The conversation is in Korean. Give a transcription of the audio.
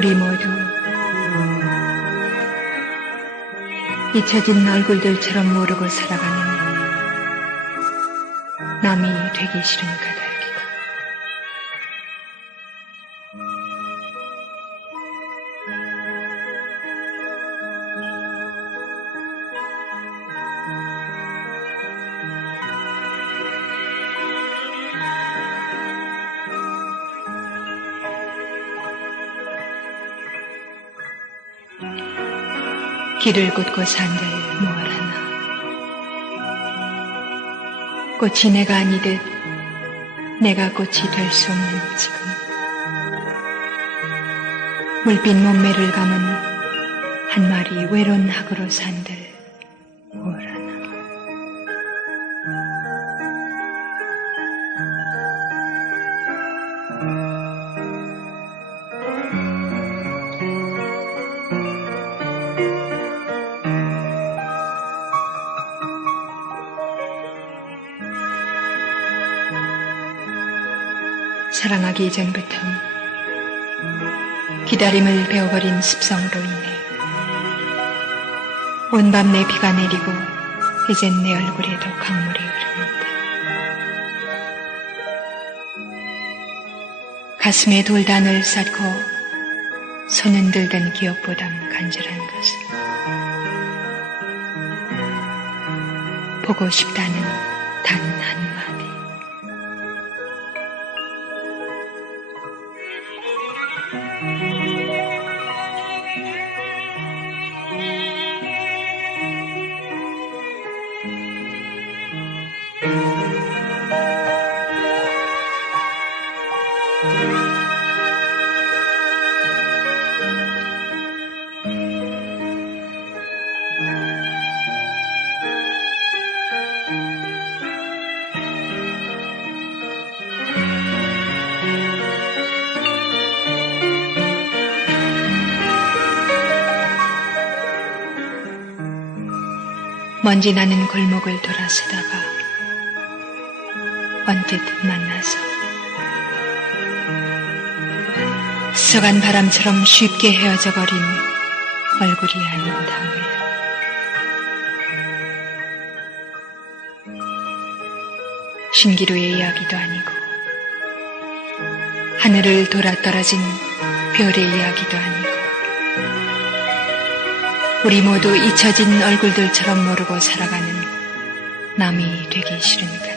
우리 모두 잊혀진 얼굴들처럼 모르고 살아가는 남이 되기 싫은 까닭이다. 길을 걷고 산들 무얼 하나. 꽃이 내가 아니듯 내가 꽃이 될 수 없는 지금. 물빛 몸매를 감은 한 마리 외로운 학으로 산들 무얼 하나 사랑하기 이전부터 기다림을 배워버린 습성으로 인해 온밤 내 비가 내리고 이젠 내 얼굴에도 강물이 흐르는데 가슴에 돌단을 쌓고 손은 들던 기억보담 간절한 것은 보고 싶다는 단 한마디 먼지 나는 골목을 돌아서다가 언뜻 만나서 썩은 바람처럼 쉽게 헤어져 버린 얼굴이 아닌다고요. 신기루의 이야기도 아니고 하늘을 돌아 떨어진 별의 이야기도 아니고 우리 모두 잊혀진 얼굴들처럼 모르고 살아가는 남이 되기 싫은 그